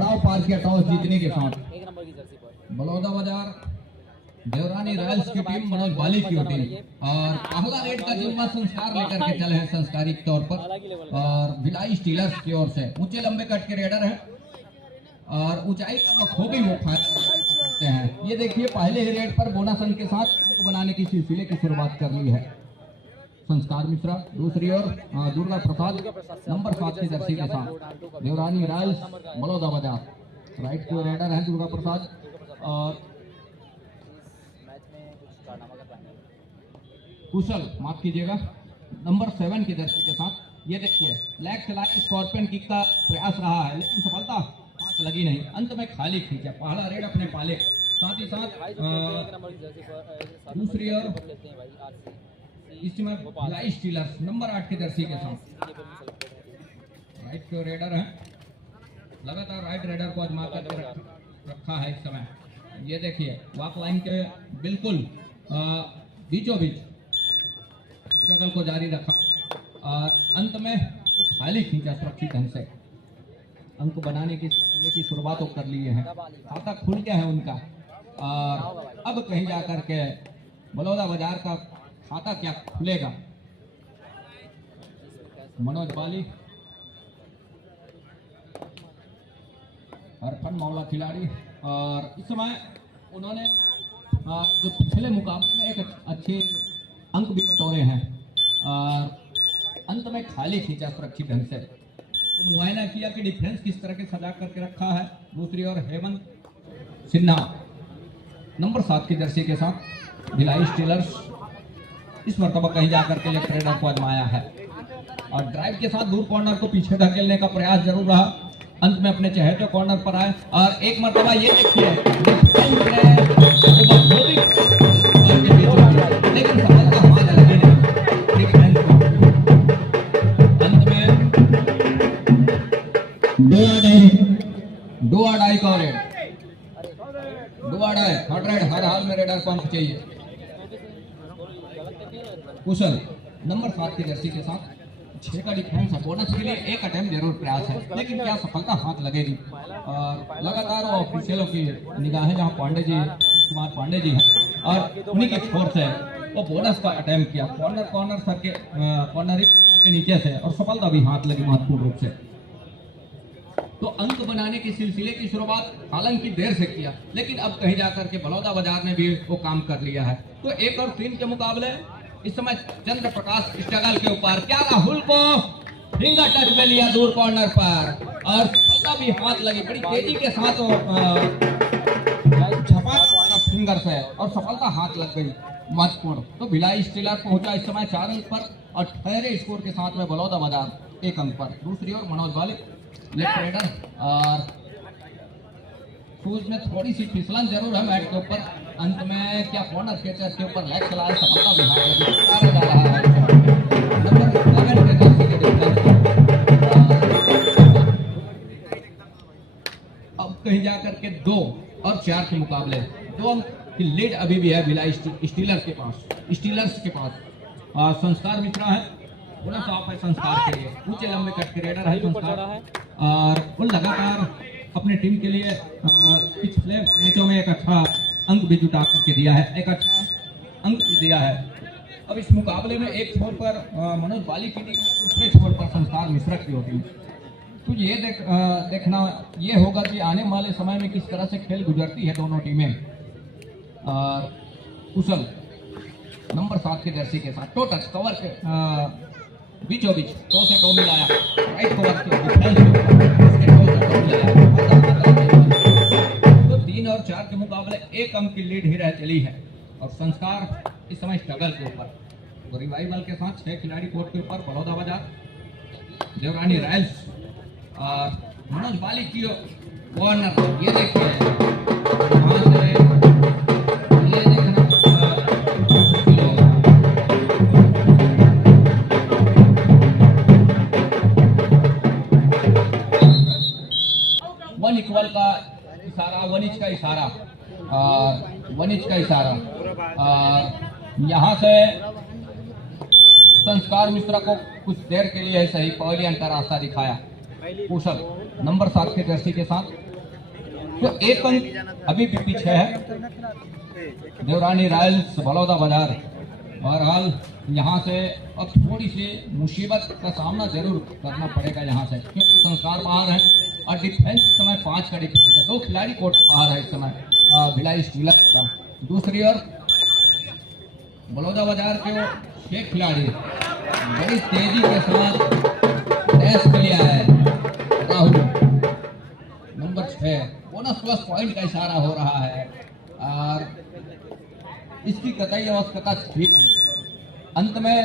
पड़ाव पार किया टॉस जीतने के साथ। बलौदा बाजार देवरानी रॉयल्स की टीम मनोज बाली की टीम और पहला रेड का जिम्मा संस्कार लेकर के चले हैं संस्कारिक तौर पर और भिलाई स्टीलर्स की ओर से ऊंचे लंबे कट के रेडर है और ऊंचाई का बखूबी वो करते हैं। ये देखिए पहले ही रेड पर बोनस अंक के साथ बनाने की सिलसिले की शुरुआत कर ली है संस्कार मिश्रा। दूसरी ओर दुर्गा प्रसाद नंबर 7 की जर्सी के साथ देवरानी रॉयल्स बलौदा बाजार राइट को रेडर है दुर्गा प्रसाद और कुशल माफ कीजिएगा नंबर 7 की जर्सी के साथ। ये देखिए लेग से लाइट स्कॉर्पियन किक का प्रयास रहा है लेकिन सफलता हाथ लगी नहीं, अंत में खाली खींचा पहला रेड अपने पाले। साथ ही साथ दूसरी ओर इसमें भिलाई स्टीलर्स नंबर 8 की जर्सी के साथ राइट को रेडर है, लगातार राइट रेडर को आजमा कर रखा है इस समय। ये देखिए वॉक लाइन के बिल्कुल बीचों बीच स्ट्रगल को जारी रखा और अंत में खाली खींचा सुरक्षित ढंग से। अंक बनाने की शुरुआत कर लिए हैं, खाता खुल गया है उनका और अब कहीं जाकर के बलौदा बाजार का खाता क्या खुलेगा। मनोज बाली हरफन मौला खिलाड़ी और इस समय उन्होंने जो पिछले मुकाबले में एक अच्छे अंक भी बटोरे हैं और अंत में खाली खींचा सुरक्षित ढंग से। मुआयना किया कि डिफेंस किस तरह के सजा करके रखा है। दूसरी ओर हेमंत सिन्हा नंबर 7 की जर्सी के साथ भिलाई स्टीलर्स इस मरतबा कहीं जाकर के लेफ्ट रेडर को आजमाया है और ड्राइव के साथ दूर कॉर्नर को पीछे धकेलने का प्रयास जरूर रहा, अंत में अपने चहेते कॉर्नर पर आए और एक मरतबा ये देखिए लेकिन सफलता हाथ लगी नहीं। अंत में दो अढ़ाई का रेड, दो अढ़ाई हर रेड हर हाल में रेडर को अंक चाहिए। कुशल नंबर 7 की जर्सी के साथ 6 का डिफेंस है, बोनस के लिए एक अटेम्प्ट जरूर प्रयास है लेकिन क्या सफलता हाथ लगेगी। और लगातार ऑफिशियलों की निगाहें जहां पांडे जी कुमार पांडे जी हैं और उन्हीं के छोर से वो बोनस का अटेम्प्ट किया कॉर्नर सर के कॉर्नर के नीचे से और सफलता भी हाथ लगी महत्वपूर्ण रूप से। तो अंक बनाने के सिलसिले की शुरुआत हालांकि देर से किया लेकिन अब कहीं जाकर के बलौदा बाजार ने भी वो काम कर लिया है। तो 1 और 3 के मुकाबले इस समय चंद्र प्रकाश स्ट्रगल के ऊपर क्या राहुल को फिंगर टच में लिया दूर कॉर्नर पर और सफलता भी हाथ लगी बड़ी तेजी के साथ झपा फिंगर से और सफलता हाथ लग गई महत्वपूर्ण। तो भिलाई स्टीलर पहुंचा इस समय 4 अंक पर और ठहरे स्कोर के साथ में बलौदा बाजार 1 अंक पर। दूसरी ओर मनोज बाली लेफ्ट रेडर और शूज में थोड़ी सी फिसलन जरूर है मैट के ऊपर, अंत में क्या कॉर्नर के चेस्ट के ऊपर लेग चला सफलता भी हाथ लगी जा रहा है। अब कहीं जाकर के 2 और 4 के मुकाबले 2 अंक की लीड अभी भी है भिलाई स्टीलर्स के पास। संस्कार मिश्रा है पूरा साफ है संस्कार के लिए, ऊंचे लंबे कट के रेडर है संस्कार और वो लगातार अपने टीम के लिए पिछले मैचों में एक अच्छा अंक भी जुटा करके दिया है, एक अच्छा अंक भी दिया है। अब इस मुकाबले में एक छोर पर मनोज बाली की टीम, दूसरे छोर पर संस्कार मिश्रा की होती है। तो ये देखना ये होगा कि आने वाले समय में किस तरह से खेल गुजरती है दोनों टीमें। कुशल नंबर 7 के जर्सी के साथ टो टच कवर के बीचों बीच टो से टो मिलाया, राइट कवर तो 3 और 4 के मुकाबले 1 अंक की लीड ही रह चली है और संस्कार इस समय स्ट्रगल के ऊपर। तो रिवाइवल के साथ 6 खिलाड़ी कोर्ट के ऊपर बलौदा बाजार देवरानी रॉयल्स और मनोज बाली की कॉर्नर। ये देखिए वन इक्वल का इशारा, 1 इंच का इशारा और 1 इंच का इशारा यहाँ से संस्कार मिश्रा को कुछ देर के लिए सही पवेलियन का रास्ता दिखाया। कुशल नंबर 7 के जर्सी के साथ तो एक अंक अभी भी पीछे है देवरानी रॉयल्स बलौदा बाजार। बहरहाल यहाँ से अब थोड़ी सी मुसीबत का सामना जरूर करना पड़ेगा यहाँ से, क्योंकि संस्कार बाहर है और डिफेंस इस समय 5 का डिफेंस है। 2 खिलाड़ी कोर्ट बाहर है इस समय भिलाई स्टीलर्स का। दूसरी ओर बलौदा बाजार के 6 खिलाड़ी बड़ी तेजी के साथ डैश किया है। Rahul number 6 bonus plus point का इशारा हो रहा है और इसकी कतई आवश्यकता थी। अंत में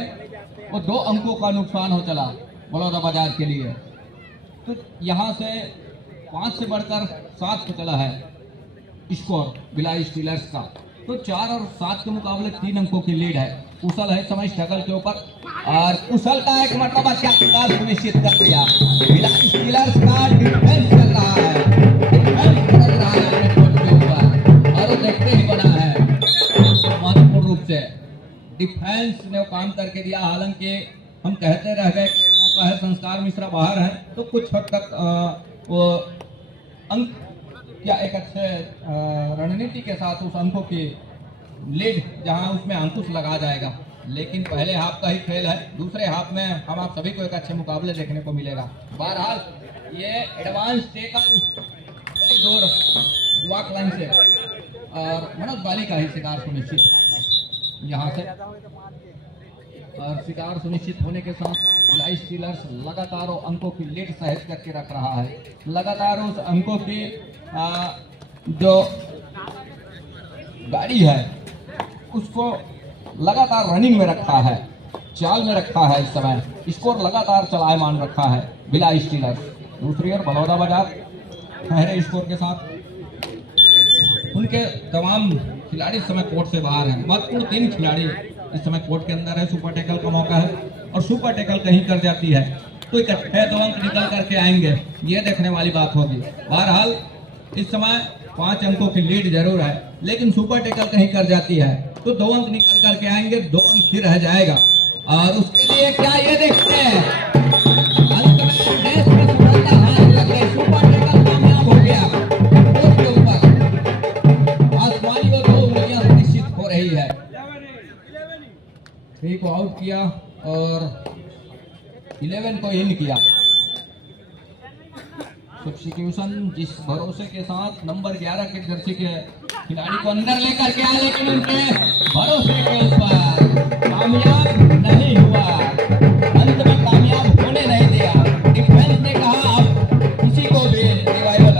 वो 2 अंकों का नुकसान हो चला बलौदा बाजार के लिए। तो यहाँ से 5 से बढ़कर 7 पे चला है स्कोर भिलाई स्टीलर्स का। तो 4 और 7 के मुकाबले 3 अंकों की लीड है। कुशल है समय स्ट्रगल के ऊपर और कुशल का एक मरतबा क्या सुनिश्चित कर दिया। भिलाई स्टीलर्स का डिफेंस चल रहा है, डिफेंस बदल रहा है अपने कोर्ट के ऊपर और वो देखते ही बना है महत्वपूर्ण रूप से। डिफेंस ने वो काम करके दिया। हालांकि हम कहते रह गए मौका है, संस्कार मिश्रा बाहर है, तो कुछ हद तक वो अंक या एक अच्छे रणनीति के साथ उस अंकों की लीड जहां उसमें अंकुश लगा जाएगा। लेकिन पहले हाफ का ही खेल है, दूसरे हाफ में हम आप सभी को एक अच्छे मुकाबले देखने को मिलेगा। बहरहाल ये एडवांस टेकल बड़ी दूर ब्लॉक लाइन से और मनोज बाली का ही शिकार सुनिश्चित यहाँ से। और शिकार सुनिश्चित होने के साथ भिलाई स्टीलर्स लगातार अंकों की लीड सहेज करके रख रहा है। लगातार उस अंकों की जो गाड़ी है उसको लगातार रनिंग में रखा है, चाल में रखा है। इस समय स्कोर लगातार चलायमान रखा है भिलाई स्टीलर्स। दूसरी ओर बलौदा बाजार ठहरे स्कोर के साथ। उनके तमाम खिलाड़ी इस समय कोर्ट से बाहर हैं। महत्वपूर्ण 3 खिलाड़ी इस समय कोर्ट के अंदर है। सुपर टैकल का मौका है और सुपर टैकल कहीं कर जाती है तो इकट्ठे 2 अंक निकल करके आएंगे, ये देखने वाली बात होगी। बहरहाल इस समय 5 अंकों की लीड जरूर है, लेकिन सुपर टैकल कहीं कर जाती है तो 2 अंक निकल करके आएंगे, 2 अंक ही रह जाएगा। और उसके लिए क्या ये देखते हैं अंत में देश में सफलता हाथ लग गई। सुपर टैकल कामयाब हो गया कोर्ट के ऊपर। आसमानी को 2 उंगलियां सुनिश्चित हो रही है। 3 को आउट किया और 11 को इन किया। सब्स्टिट्यूशन जिस भरोसे के साथ नंबर 11 के जर्सी के खिलाड़ी को अंदर लेकर के आए, लेकिन उनके भरोसे के ऊपर कामयाब नहीं हुआ। अंत में कामयाब होने नहीं दिया। डिफेंस ने कहा आप किसी को भी रिवाइवल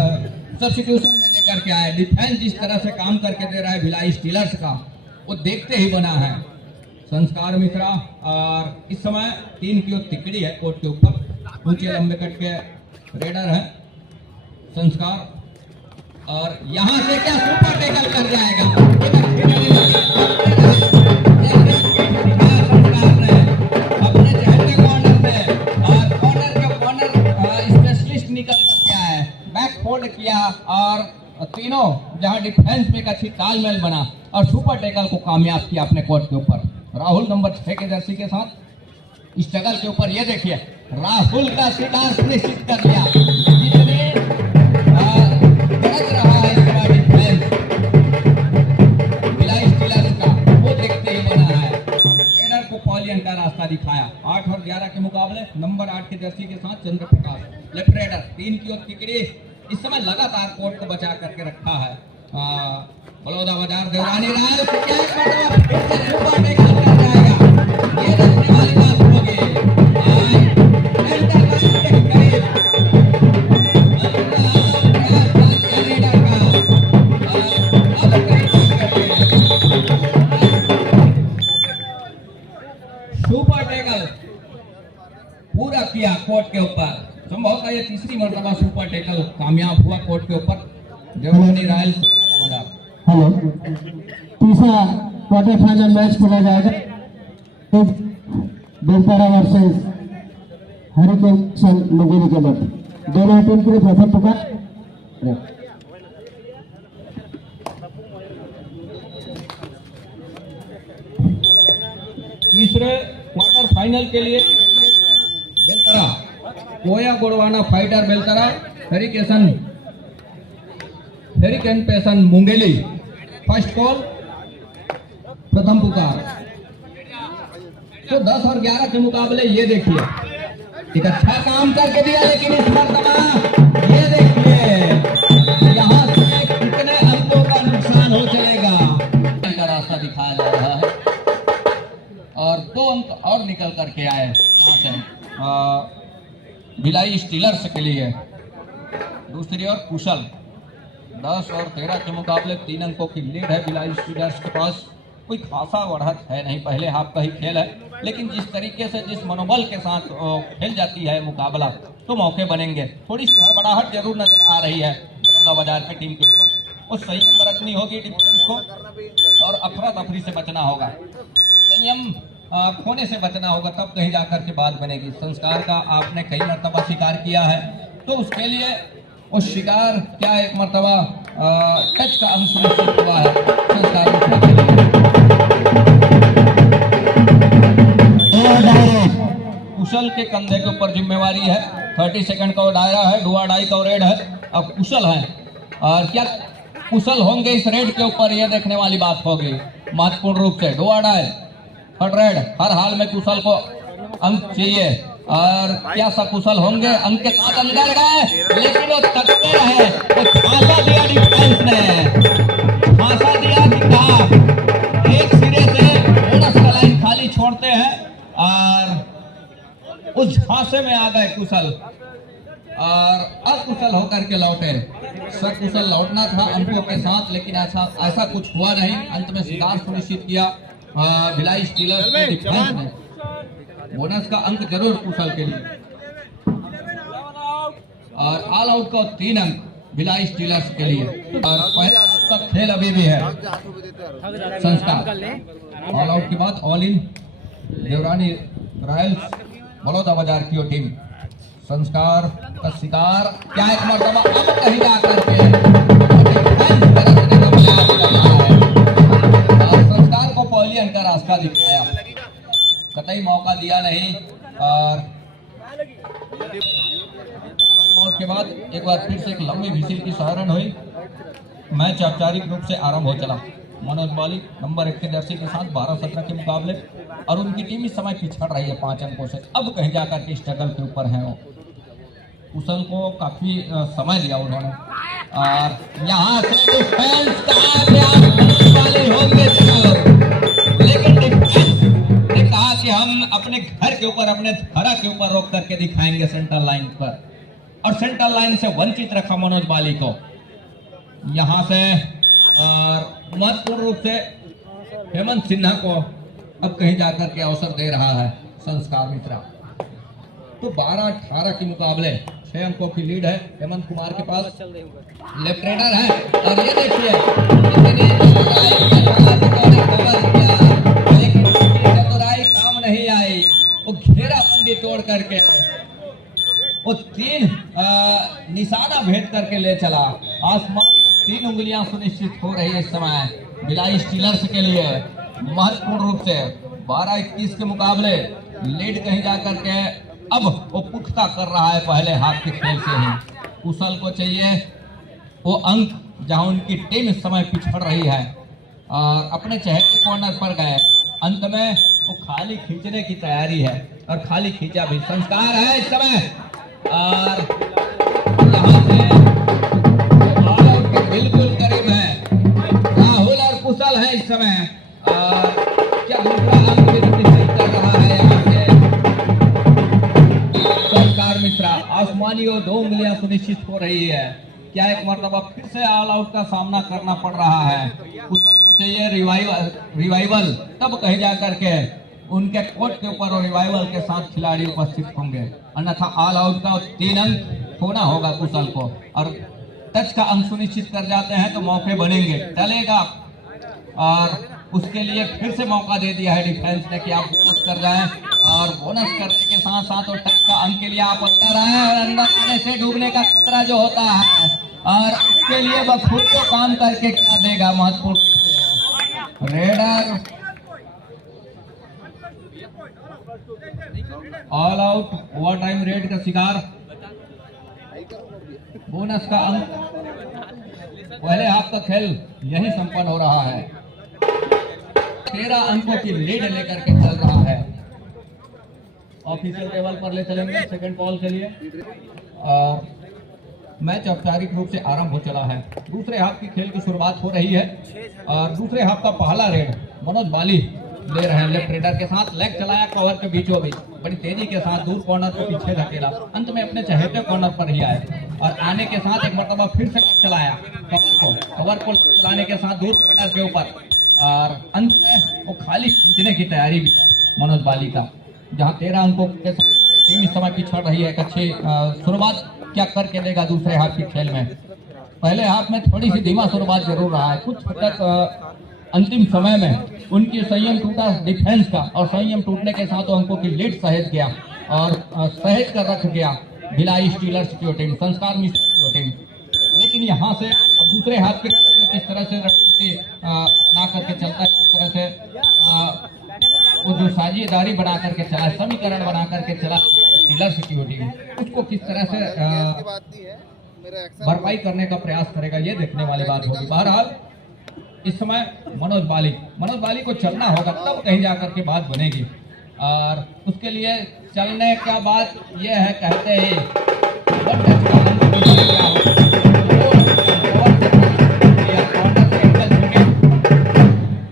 सब्स्टिट्यूशन में लेकर के आए। डिफेंस जिस तरह से काम करके दे रहा है भिलाई स्टीलर्स का, वो देखते ही बना है संस्कार मिश्रा। और इस समय 3 की तिकड़ी है कोर्ट के ऊपर। ऊंचे लंबे कट के रेडर है संस्कार और यहाँ से क्या सुपर टैकल कर जाएगा। अपने चहते कॉर्नर में और कॉर्नर स्पेशलिस्ट निकल करके आए, बैक फोल्ड किया और तीनों जहाँ डिफेंस में एक अच्छी तालमेल बना और सुपर टैकल को कामयाब किया अपने कोर्ट के ऊपर। राहुल नंबर 6 के जर्सी के साथ स्ट्रगल के ऊपर ये देखिए राहुल का शिकार सुनिश्चित कर लिया। जितने गरज रहा है डिफेंस भिलाई स्टीलर्स का, वो देखते ही बना है। रेडर को पॉलियन का रास्ता दिखाया। 8 और 11 के मुकाबले नंबर 8 के जर्सी के साथ चंद्र प्रकाश लेफ्ट रेडर 3 की ओर तिकड़ी इस समय लगातार कोर्ट को बचा करके रखा है। बलौदा बाजार देवरानी राय सुपर टैकल कर जाएगा, ये देखने वाली बात होगी। सुपर टैकल पूरा किया कोर्ट के ऊपर। संभवतः ये 3री मरतबा सुपर टैकल कामयाब हुआ कोर्ट के ऊपर देवरानी रॉयल्स बाजार। हेलो, तीसरा क्वार्टर फाइनल मैच खेला जाएगा बेलतारा वर्सेस हरिकेन मुगेरी के मध्य। दोनों टीम के लिए प्रथम पुकार। तीसरे क्वार्टर फाइनल के लिए बेलतरा कोया गोड़वाना फाइटर बेलतरा हरिकेशन हेरिकेन पैसन मुंगेली फर्स्ट बॉल प्रथम पुकार। तो 10 और 11 के मुकाबले ये देखिए एक अच्छा काम करके दिया, लेकिन इस मरतबा ये देखिए यहाँ से कितने अंकों का नुकसान हो चलेगा का रास्ता दिखाया जा रहा है और 2 अंक और निकल करके आए यहाँ से भिलाई स्टीलर्स के लिए। दूसरी ओर कुशल 10 और 13 के मुकाबले 3 अंकों की लीड है भिलाई स्टीलर्स के पास। कोई खासा बढ़त है नहीं, पहले हाफ का ही खेल है, लेकिन जिस तरीके से जिस मनोबल के साथ खेल जाती है मुकाबला तो मौके बनेंगे। थोड़ी सी हड़बड़ाहट जरूर नजर आ रही है बड़ौदा बाजार की टीम के ऊपर। वो संयम बरतनी होगी डिफेंस को और अफरा तफरी से बचना होगा, संयम खोने से बचना होगा, तब कहीं जाकर के बात बनेगी। संस्कार का आपने कई मरतबा शिकार किया है, तो उसके लिए वो शिकार क्या एक मरतबा टच का अंश निश्चित हुआ है संस्कार। कुशल के कंधे के ऊपर जिम्मेवारी है, 30 सेकंड का दायरा है, डुआ डाई का रेड है। अब कुशल है और क्या कुशल होंगे इस रेड के ऊपर, यह देखने वाली बात होगी महत्वपूर्ण रूप से। डुआ डाई थर्ड रेड, हर हाल में कुशल को अंक चाहिए और क्या सकुशल होंगे, अंक के साथ अंदर गए लेकिन वो तकते रहे, वो फांसा दिया डिफेंस ने, फांसा दिया कि कहा एक सिरे से बोनस का लाइन खाली छोड़ते हैं और उस झांसे में आ गए कुशल और अकुशल होकर के लौटे। सकुशल लौटना था अंकों के साथ, लेकिन ऐसा कुछ हुआ नहीं। अंत में शिकार सुनिश्चित किया भिलाई स्टीलर्स के डिफेंस ने। बोनस का अंक जरूर कुशल के लिए और ऑल आउट का 3 अंक भिलाई स्टीलर्स के लिए। और पहले का खेल अभी भी है संस्कार। ऑल आउट के बाद ऑल इन देवरानी रॉयल्स बड़ौदा बाजार की टीम। संस्कार का शिकार क्या एक मरतबा अब कहीं जाकर के संस्कार को पहली अंक का रास्ता दिखाया, कतई मौका दिया नहीं। और के बाद एक बार फिर से एक लंबी विसिल की सहारन हुई। मैच औपचारिक रूप से आरंभ हो चला। मनोज बाली नंबर 1 के जर्सी के साथ 12-17 के मुकाबले और उनकी टीम इस समय पिछड़ रही है 5 अंकों से। अब कहीं जाकर के स्ट्रगल के ऊपर है वो। कुशल को काफी समय लिया उन्होंने और यहाँ से डिफेंस वाले होंगे लेकिन डिफेंस ने कहा कि हम अपने घर के ऊपर अपने धरा के ऊपर रोक करके दिखाएंगे सेंट्रल लाइन पर, और सेंट्रल लाइन से वंचित रखा मनोज बाली को। यहाँ से महत्वपूर्ण रूप से हेमंत सिन्हा को अब कहीं जाकर के अवसर दे रहा है संस्कार मित्रा। तो 12-18 के मुकाबले 6 अंकों की लीड है हेमंत कुमार के पास। लेफ्ट रेडर है और ये देखिए चतुराई काम नहीं आई, वो घेराबंदी तोड़ करके वो 3 निशाना भेद करके ले चला। आसमान 3 उंगलियां सुनिश्चित हो रही है इस समय भिलाई स्टीलर्स के लिए। महत्वपूर्ण रूप से 12-21 के मुकाबले लीड कहीं जाकर के अब वो पुख्ता कर रहा है पहले हाथ के खेल से ही। कुशल को चाहिए वो अंक जहां उनकी टीम इस समय पिछड़ रही है और अपने चहेते कॉर्नर पर गए। अंत में वो खाली खींचने की तैयारी है और खाली खींचा भी। संस्कार है इस समय और यहाँ से ऑल आउट के बिल्कुल करीब है। राहुल और कुशल है इस समय और क्या दूसरा अंक भी निश्चित कर रहा है यहाँ से संस्कार मिश्रा। आसमानी और 2 उंगलियां सुनिश्चित हो रही है। क्या एक मरतबा फिर से ऑल आउट का सामना करना पड़ रहा है। कुशल को चाहिए रिवाइवल, तब कहीं जाकर के उनके कोर्ट के ऊपर और रिवाइवल के साथ खिलाड़ी उपस्थित होंगे, अन्यथा ऑल आउट का 3 अंक होना होगा कुशल को। और टच का अंक सुनिश्चित कर जाते हैं तो मौके बनेंगे, चलेगा। और उसके लिए फिर से मौका दे दिया है डिफेंस ने कि आप बोनस कर जाएं और बोनस करने के साथ साथ और टच का अंक के लिए आप अंदर आए और अंदर आने से डूबने का खतरा जो होता है और उसके लिए वह खुद को काम करके क्या देगा। महत्वपूर्ण raider all out over time red का शिकार। बोनस का अंक पहले हाफ का खेल यही संपन्न हो रहा है। 13 अंकों की लीड लेकर के चल रहा है। ऑफिशियल टेबल पर ले चलेंगे सेकंड कॉल के लिए। मैच औपचारिक रूप से आरंभ हो चला है। दूसरे हाफ की खेल की शुरुआत हो रही है और दूसरे हाफ का पहला रेड मनोज बाली ले रहे हैं। लेफ्ट रेडर के साथ लेग चलाया कवर के बीचों बीच, बड़ी तेजी के साथ दूर कॉर्नर को पीछे धकेला, अंत में अपने चहेते कॉर्नर पर ही आए और आने के साथ एक मरतबा फिर से चलाया कवर को चलाने के साथ दूर कॉर्नर के ऊपर और अंत में वो खाली खींचने की तैयारी भी है मनोज बाली का, जहां 13 अंकों के साथ टीम इस समय पिछड़ रही है। एक अच्छी शुरुआत क्या करके देगा दूसरे हाफ की खेल में। पहले हाफ में थोड़ी सी धीमा शुरुआत जरूर रहा है, कुछ हद तक अंतिम समय में उनकी संयम टूटा डिफेंस का और संयम टूटने के साथ अंकों की लीड सहेज गया और सहेज कर रख गया भिलाई स्टीलर्स की टीम, संस्कार मिश्र की टीम। लेकिन यहाँ से अब दूसरे हाथ के किस तरह से अपना करके चलता है, किस तरह से वो जो साझेदारी बना करके चला, समीकरण बना करके चला स्टीलर्स की टीम, उसको किस तरह से भरपाई करने का प्रयास करेगा, ये देखने वाली बात होगी। बहरहाल इस समय मनोज बाली को चलना होगा, तब कहीं जाकर के बात बनेगी और उसके लिए चलने का बात यह है, कहते हैं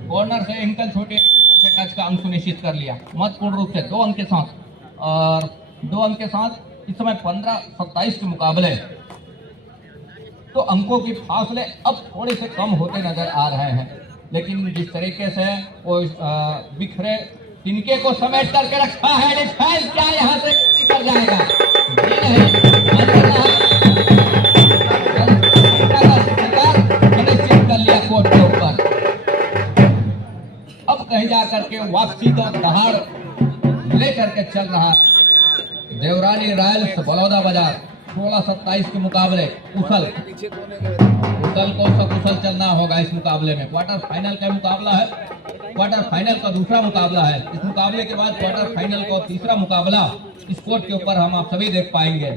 कॉर्नर से एंकल छोटे टच का अंक सुनिश्चित कर लिया महत्वपूर्ण रूप से 2 अंक के साथ। और 2 अंक के साथ इस समय 15-27 के मुकाबले तो अंकों की फासले अब थोड़े से कम होते नजर आ रहे हैं। लेकिन जिस तरीके से वो बिखरे तिनके को समेट करके रखा है डिफेंस, क्या यहाँ से निकल जाएगा? कर लिया कोर्ट के ऊपर। अब कहीं जा करके वापसी का दहाड़ लेकर के चल रहा है देवराली रॉयल्स बलौदा बाजार। 16-27 के मुकाबले कुशल को सकुशल चलना होगा इस मुकाबले में। क्वार्टर फाइनल का मुकाबला है, क्वार्टर फाइनल का दूसरा मुकाबला है। इस मुकाबले के बाद क्वार्टर फाइनल का तीसरा मुकाबला इस कोर्ट के ऊपर हम आप सभी देख पाएंगे।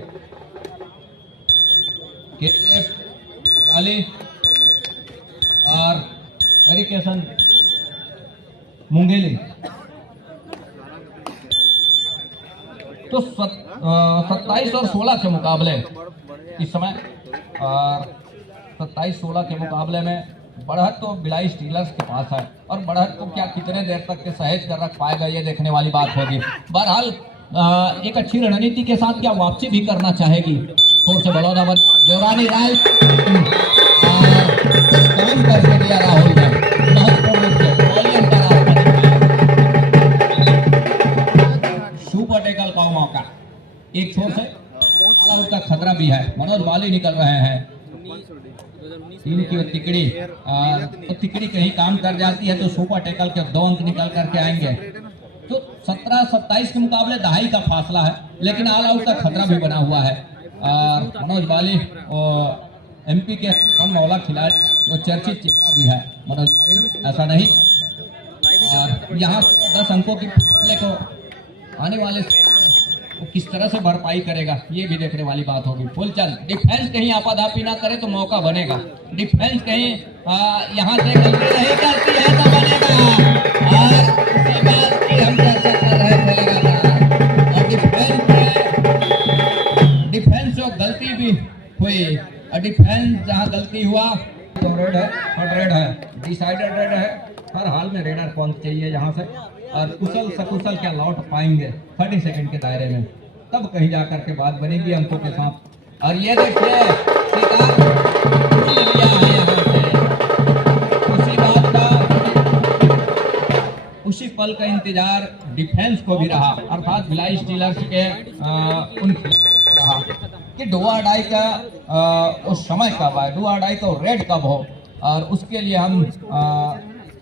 और एरिकेशन मुंगेली तो 27 और 16 के मुकाबले इस समय 27-16 के मुकाबले में बढ़त तो भिलाई स्टीलर्स के पास है और बढ़त को क्या कितने देर तक के सहेज कर रख पाएगा, ये देखने वाली बात होगी। बहरहाल एक अच्छी रणनीति के साथ क्या वापसी भी करना चाहेगी थोड़ से बलौदा देवरानी राय काम करके दिया राहुल ने महत्वपूर्ण रूप से सुपर टेकल का मौका, एक छोर से उसका खतरा भी है। मनोज बाली निकल रहे हैं, टीम की वो तिकड़ी कहीं काम कर जाती है तो सुपर टेकल के 2 अंक निकल करके आएंगे। तो 17-27 के मुकाबले दहाई का फासला है, लेकिन ऑल आउट का खतरा भी बना हुआ है। और मनोज बाली और एमपी के कम मौला खिलाड़ी वो चर्चित चेहरा भी है मनोज बाली, ऐसा नहीं। और यहाँ 10 अंकों की फासले को आने वाले वो किस तरह से भरपाई करेगा, ये भी देखने वाली बात होगी। फुलचंद डिफेंस कहीं आपाधापी ना करे तो मौका बनेगा, डिफेंस कहीं यहाँ से गलती नहीं करती है तो बनेगा। और उसी बात की हम चर्चा कर रहे थे लगातार। और डिफेंस जो गलती भी हुई और डिफेंस जहाँ गलती हुआ तो रेड है, थर्ड रेड है, डिसाइडेड रेड है। हर हाल में रेडर कौन चाहिए यहाँ से और कुशल सकुशल क्या लौट पाएंगे 30 सेकंड के दायरे में, तब कहीं जाकर के बात बनेगी अंकों के साथ। और ये देखिए उसी बात का उसी पल का इंतजार डिफेंस को भी रहा, अर्थात भिलाई स्टीलर्स के उन रहा कि डुआ डाई का उस समय कब आए, डुआ डाई का रेड कब हो और उसके लिए हम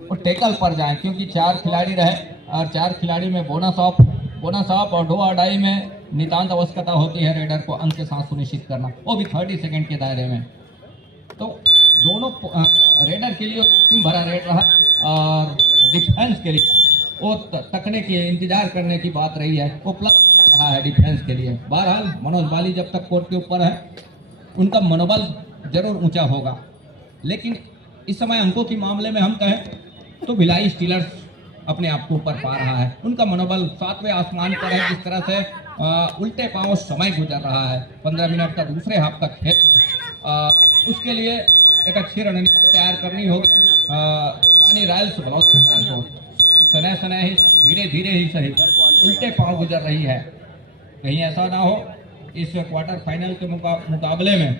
वो टेकल पर जाएं, क्योंकि 4 खिलाड़ी रहे और 4 खिलाड़ी में बोनस ऑफ और डुआ डाई में नितांत आवश्यकता होती है रेडर को अंक के साथ सुनिश्चित करना, वो भी 30 सेकंड के दायरे में। तो दोनों रेडर के लिए टीम भरा रेड रहा और डिफेंस के लिए वो तकने की इंतजार करने की बात रही है, वो प्लस रहा है डिफेंस के लिए। बहरहाल मनोज बाली जब तक कोर्ट के ऊपर है उनका मनोबल जरूर ऊंचा होगा लेकिन इस समय अंकों के मामले में हम कहें तो भिलाई स्टीलर्स अपने आप को ऊपर पा रहा है। उनका मनोबल 7वें आसमान पर है। जिस तरह से उल्टे पांव समय गुजर रहा है 15 मिनट का दूसरे हाफ का खेल, उसके लिए एक अच्छी रणनीति तैयार करनी होगी। रॉयल्स को सने सने ही धीरे धीरे ही सही उल्टे पांव गुजर रही है। कहीं ऐसा ना हो इस क्वार्टर फाइनल के मुकाबले में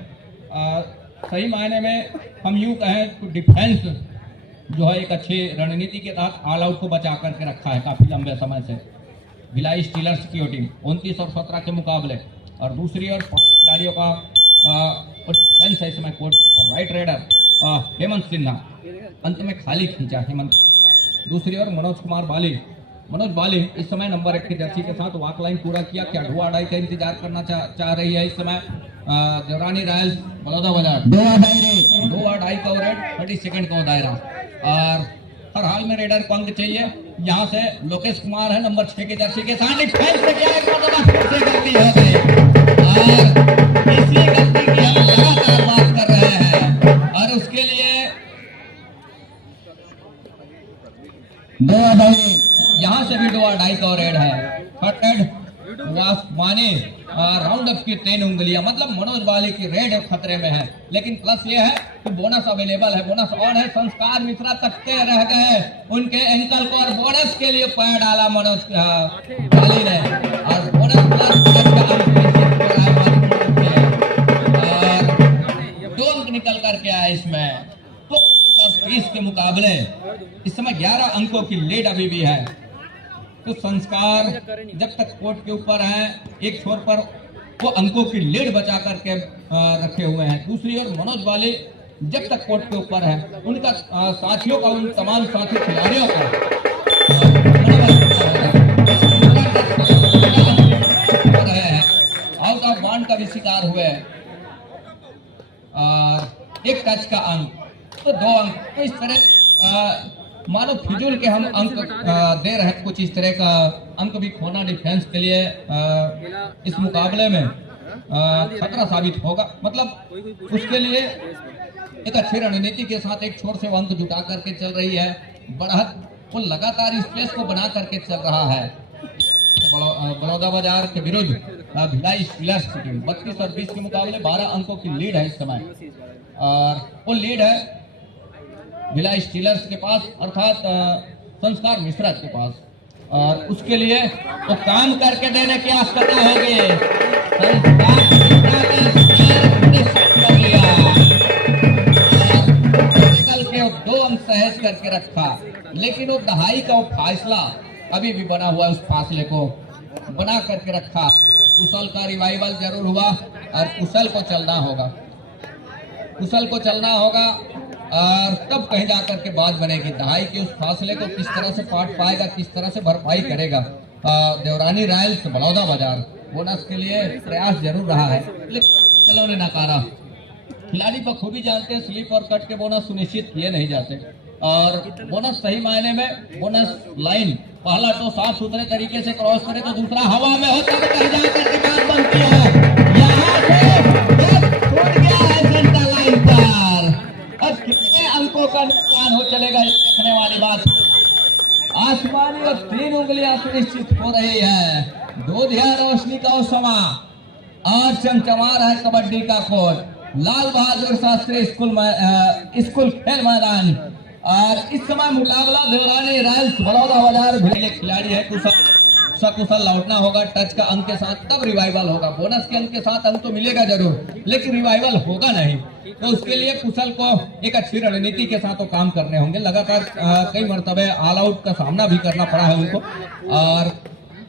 सही मायने में हम यूं कहें तो डिफेंस जो है एक अच्छी रणनीति के तहत ऑल आउट को बचा करके रखा है काफी लंबे समय से भिलाई स्टीलर्स की टीम 29 और 17 के मुकाबले। और दूसरी ओर खिलाड़ियों का डिफेंस है इसमें कोर्ट पर। राइट रेडर हेमंत सिन्हा अंत में खाली खींचा हेमंत। दूसरी ओर मनोज बाली इस समय नंबर 1 की जर्सी के साथ वॉक लाइन पूरा किया। क्या ढुआ अडाई का इंतजार करना चाह रही है इस समय देवरानी रॉयल्स बड़ौदा बाजार। दो अडाई का रेड 30 सेकंड का दायरा। और हर हाल में रेडर को अंक चाहिए। यहाँ से लोकेश कुमार है नंबर 6 की जर्सी के साथ। गलती हो गई और इसी गलती की हम लगातार बात कर रहे हैं। और उसके लिए यहाँ से भी 2 अडाई का रेड है। माने राउंड अप की 3 उंगलियां, मतलब मनोज वाली की रेड खतरे में है। लेकिन प्लस ये है कि बोनस अवेलेबल है, बोनस ऑन है। संस्कार मिश्रा तकते रह गए उनके एंकल को और बोनस के लिए पैर डाला मनोज वाली ने। और बोनस प्लस और 2 अंक निकल करके आए इसमें। तो 30 के मुकाबले इस समय 11 अंकों की लीड अभी भी है। तो संस्कार जब तक कोर्ट के ऊपर है एक छोर पर वो अंकों की लीड बचा करके रखे हुए हैं। दूसरी ओर मनोज वाले जब तक कोर्ट के ऊपर है उनका साथियों का, उन तमाम साथी खिलाड़ियों का आउट ऑफ बाउंड का भी शिकार हुए। एक टच का अंक तो 2 अंक। तो इस तरह मानो फिजूल के हम अंक दे रहे हैं। कुछ इस तरह का अंक भी खोना डिफेंस के लिए इस मुकाबले में खतरा साबित होगा। मतलब उसके लिए एक अच्छी रणनीति के साथ एक छोर से अंक जुटा करके चल रही है। बढ़त वो लगातार स्पेस को बना करके चल रहा है। बड़ौदा बाजार के विरुद्ध भिलाई स्टीलर्स की टीम 32 और 20 के मुकाबले 12 अंकों की लीड है इस समय। और वो लीड है भिलाई स्टीलर्स के पास, अर्थात संस्कार मिश्रा के पास। और उसके लिए वो काम करके देने की आवश्यकता होगी। संस्कार मिश्रा के 2 अंक सहेज करके रखा। लेकिन वो दहाई का वो फासला अभी भी बना हुआ है। उस फासले को बना करके रखा। कुशल का रिवाइवल जरूर हुआ और कुशल को चलना होगा और तब कहीं जाकर के बात बनेगी। दहाई के उस फासले को किस तरह से पाट पाएगा, किस तरह से भरपाई करेगा देवरानी रॉयल्स बड़ौदा बाजार। बोनस के लिए प्रयास जरूर रहा है लेकिन चलो ने नकारा। खिलाड़ी को खूबी जानते हैं स्लिप और कट के बोनस सुनिश्चित किए नहीं जाते। और बोनस सही मायने में बोनस लाइन पहला तो साफ सुथरे तरीके से क्रॉस करे तो दूसरा हवा में हो तब कहीं जाकर के बात बनती है। यहाँ से छूट गया है सेंटर लाइन पर। अब कितने अंकों का नुकसान हो चलेगा देखने वाली बात। आसमानी और 3 उंगलियां सुनिश्चित हो रही है। दूधिया रोशनी का समा और चमचमा रहा है कबड्डी का कोच लाल बहादुर शास्त्री स्कूल खेल मैदान। और इस समय मुकाबला देवरानी रॉयल्स बड़ौदा बाजार भिड़े खिलाड़ी है। सकुशल लौटना होगा टच का अंक के साथ तब रिवाइवल होगा। बोनस के अंक के साथ अंक तो मिलेगा जरूर लेकिन रिवाइवल होगा नहीं। तो उसके लिए कुशल को एक अच्छी रणनीति के साथ तो काम करने होंगे। लगातार कई मरतबे ऑल आउट का सामना भी करना पड़ा है उनको। और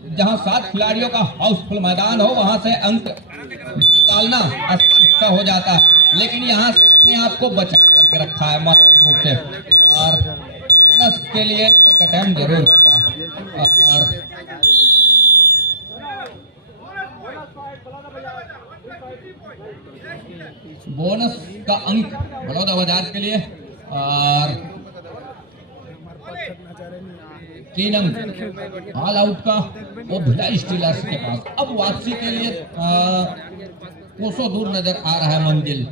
जहां 7 खिलाड़ियों का हाउसफुल मैदान हो वहां से अंक निकालना आसान हो जाता है। लेकिन यहाँ अपने आप को बचा करके रखा है मानसिक रूप से। और बोनस के लिए एक अटेम्प्ट जरूर और बोनस का अंक बड़ौदा बाजार के लिए और 3 अंक ऑल आउट का वो भिलाई स्टीलर्स के पास। अब वापसी के लिए कोसों दूर नजर आ रहा है मंजिल।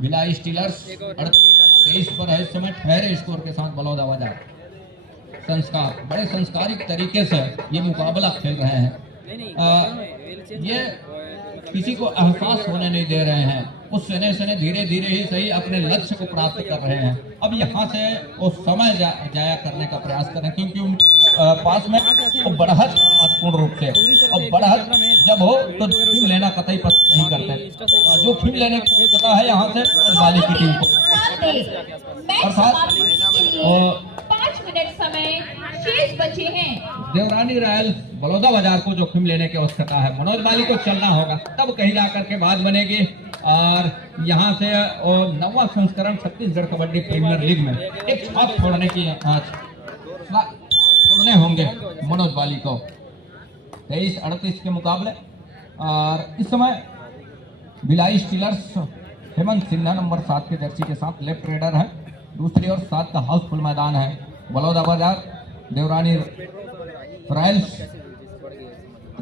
भिलाई स्टीलर्स 23 पर है इस समय ठहरे स्कोर के साथ बलौदाबाजार। संस्कार, बड़े संस्कारिक तरीके से ये मुकाबला खेल रहे हैं। ये किसी को एहसास होने नहीं दे रहे हैं, उस सने सने धीरे धीरे ही सही अपने लक्ष्य को प्राप्त कर रहे हैं। अब यहाँ से वो समय जाया करने का प्रयास करें, क्योंकि पास में वो बढ़त महत्वपूर्ण रूप से, और बढ़त जब हो तो जोखिम लेना कतई पसंद नहीं करते। जोखिम लेने की पता है यहाँ से वाली की टीम को। अर्थात 5 मिनट समय शेष बचे हैं। देवरानी रॉयल्स बलौदाबाजार को जोखिम लेने की आवश्यकता है। मनोज बाली को चलना होगा, तब कहीं जाकर के बात बनेगी। और यहाँ से 9वां संस्करण छत्तीसगढ़ कबड्डी प्रीमियर लीग में एक छाप छोड़ने होंगे मनोज बाली को 23-38 के मुकाबले। और इस समय भिलाई स्टीलर्स हेमंत सिन्हा नंबर 7 के जर्सी के साथ लेफ्ट रेडर है। दूसरी ओर 7 का हाउसफुल मैदान है। बलौदाबाजार देवरानी रॉयल्स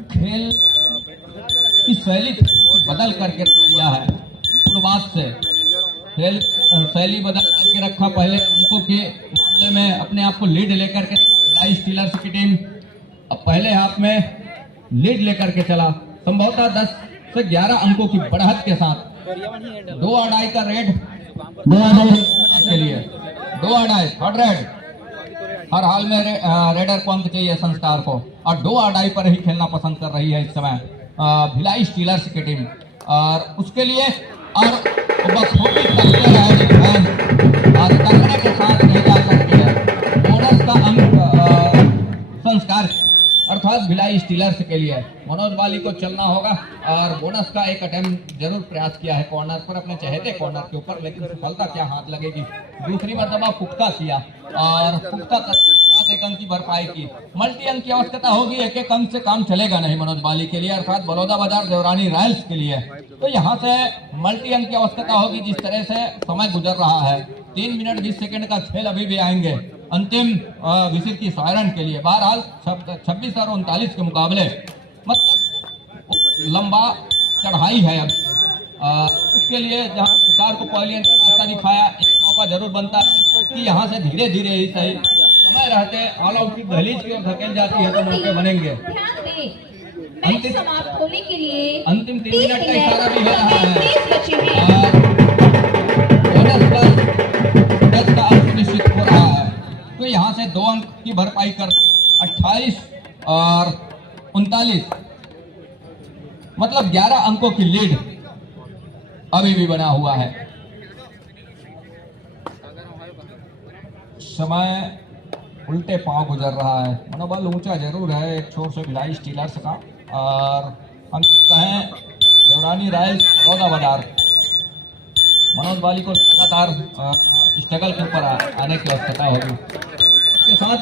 खेल की शैली बदल करके दिया है। शुरुआत से खेल शैली बदल करके रखा। पहले अंकों के मामले में अपने आप को लीड लेकर के भिलाई स्टीलर्स की टीम अब पहले हाफ में लीड लेकर के चला, संभवतः 10 से 11 अंकों की बढ़त के साथ। 2 अढ़ाई का रेड के लिए 2 अढ़ाई थर्ड रेड, हर हाल में रेडर को अंक चाहिए संस्कार को, और 2 अढ़ाई पर ही खेलना पसंद कर रही है इस समय भिलाई स्टीलर्स की टीम। और उसके लिए और बखूबी करने के साथ नहीं जा सकती है। बोनस का अंक संस्कार अर्थात भिलाई स्टीलर्स के लिए मनोज बाली को चलना होगा, और बोनस का एक अटेम्प्ट जरूर प्रयास किया है कॉर्नर पर, अपने चहेते कॉर्नर के ऊपर, लेकिन सफलता क्या हाथ लगेगी। दूसरी मरतबा पुख्ता किया और पुख्ता 7 अंक की भरपाई की। मल्टी अंक की आवश्यकता होगी, एक अंक से काम चलेगा नहीं मनोज बाली के लिए, अर्थात बलौदाबाजार देवरानी रॉयल्स के लिए। तो यहाँ से मल्टी अंक की आवश्यकता होगी। जिस तरह से समय गुजर रहा है, 3 मिनट 20 सेकंड का खेल अभी भी आएंगे अंतिम विसिल की सायरन के लिए। बहरहाल 26 और 39 के मुकाबले मतलब लंबा चढ़ाई है। अब उसके लिए जहाँ सरकार को पहले रास्ता दिखाया, एक मौका जरूर बनता है कि यहाँ से धीरे धीरे ही सही समय रहते ऑल आउट की दहलीज की ओर धकेल जाती है तो मौके बनेंगे। मैच समाप्त होने के लिए अंतिम 3 मिनट का इशारा भी हो रहा है। निश्चित हो रहा है, तो यहाँ से 2 अंक की भरपाई कर 28 और 39 मतलब 11 अंकों की लीड अभी भी बना हुआ है। समय उल्टे पांव गुजर रहा है। मनोबल ऊंचा जरूर है एक छोर से भिलाई स्टीलर्स का, और हम कहें देवरानी रॉयल्स बलौदाबाजार मनोज बाली को लगातार स्ट्रगल के ऊपर आने की आवश्यकता होगी। इसके साथ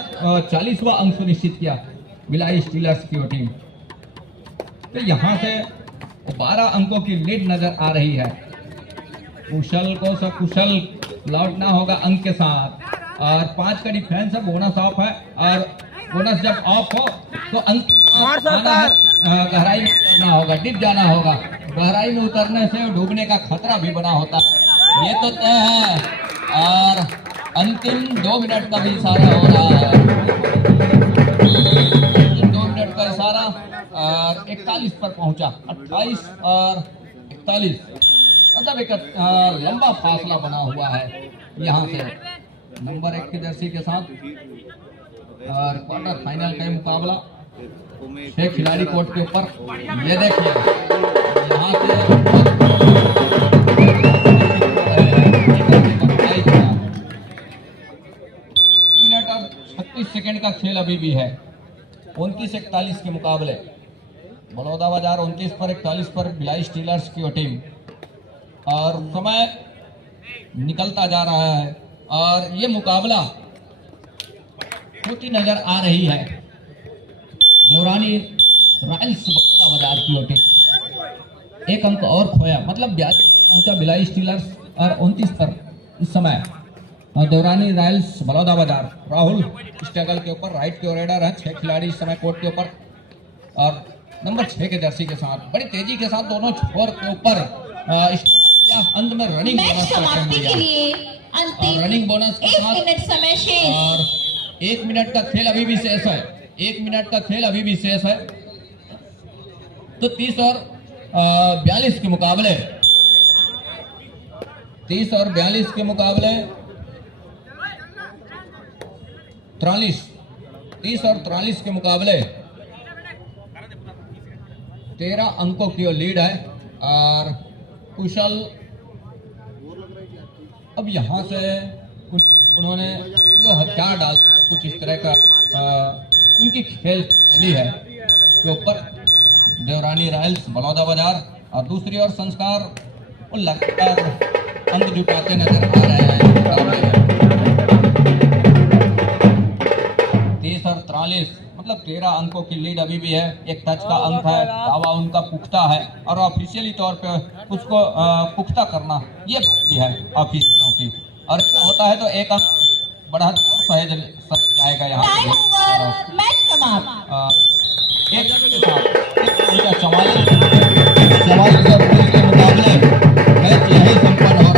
40वां अंक सुनिश्चित किया भिलाई स्टीलर्स की टीम। तो यहाँ से 12 अंकों की लीड नजर आ रही है। कुशल को सकुशल लौटना होगा अंक के साथ, और 5 का डिफेंस है, बोनस ऑफ है, और बोनस जब ऑफ हो तो अंक आना है, गहराई में उतरना होगा, डिप जाना होगा। गहराई में उतरने से डूबने का खतरा भी बना होता है, ये तो तय है। और अंतिम 2 मिनट का भी इशारा हो रहा है, 2 मिनट का इशारा, और 41 पर पहुंचा। 28 और 41 मतलब एक लंबा फासला बना हुआ है यहाँ से नंबर 1 के जर्सी के साथ। और क्वार्टर फाइनल का मुकाबला 6 खिलाड़ी कोर्ट के ऊपर। ये देखिए यहाँ से 1 मिनट और 36 सेकंड का खेल अभी भी है। 29-41 के मुकाबले बलौदाबाजार 29 पर 41 पर भिलाई स्टीलर्स की टीम। और समय निकलता जा रहा है और ये मुकाबला छोटी नजर आ रही है देवरानी रॉयल्स बलौदाबाजार की टीम। 1 अंक और खोया, मतलब 42 पहुंचा भिलाई स्टीलर्स, और 29 पर इस समय देवरानी रॉयल्स बलौदाबाजार। राहुल स्ट्रगल के ऊपर, राइट के रेडर है। 6 खिलाड़ी इस समय कोर्ट के ऊपर, और नंबर 6 के जर्सी के साथ बड़ी तेजी के साथ दोनों छोर के ऊपर अंत में रनिंग मैच बोनस का समाप्ति अटेम्प्ट के लिया लिए और अंतिम रनिंग बोनस के 1 साथ मिनट समय शेष। और 1 मिनट का खेल अभी भी शेष है। 1 मिनट का खेल अभी भी शेष है। तो 30 और 42 के मुकाबले 30 और 42 के मुकाबले 43 30 और 43 के मुकाबले 13 अंकों की लीड है। और कुशल अब यहां से उन्होंने जो हथियार डाल कुछ इस तरह का उनकी खेल शैली है के ऊपर देवरानी रॉयल्स बलौदा बाजार और दूसरी ओर संस्कार वो लगातार अंक जुटाते नजर आ रहे हैं। 30 और 43 मतलब 13 अंकों की लीड अभी भी है। एक टच का अंक है, दावा उनका पुख्ता है और ऑफिशियली तौर पे उसको पुख्ता करना ये बाकी है ऑफिसरों की। और ऐसा होता है तो एक अंक बढ़ा सहज जाएगा यहाँ टाइम पे। ओवर, मैच समाप्त। एक के साथ 44 के मुकाबले मैच यही संपन्न हो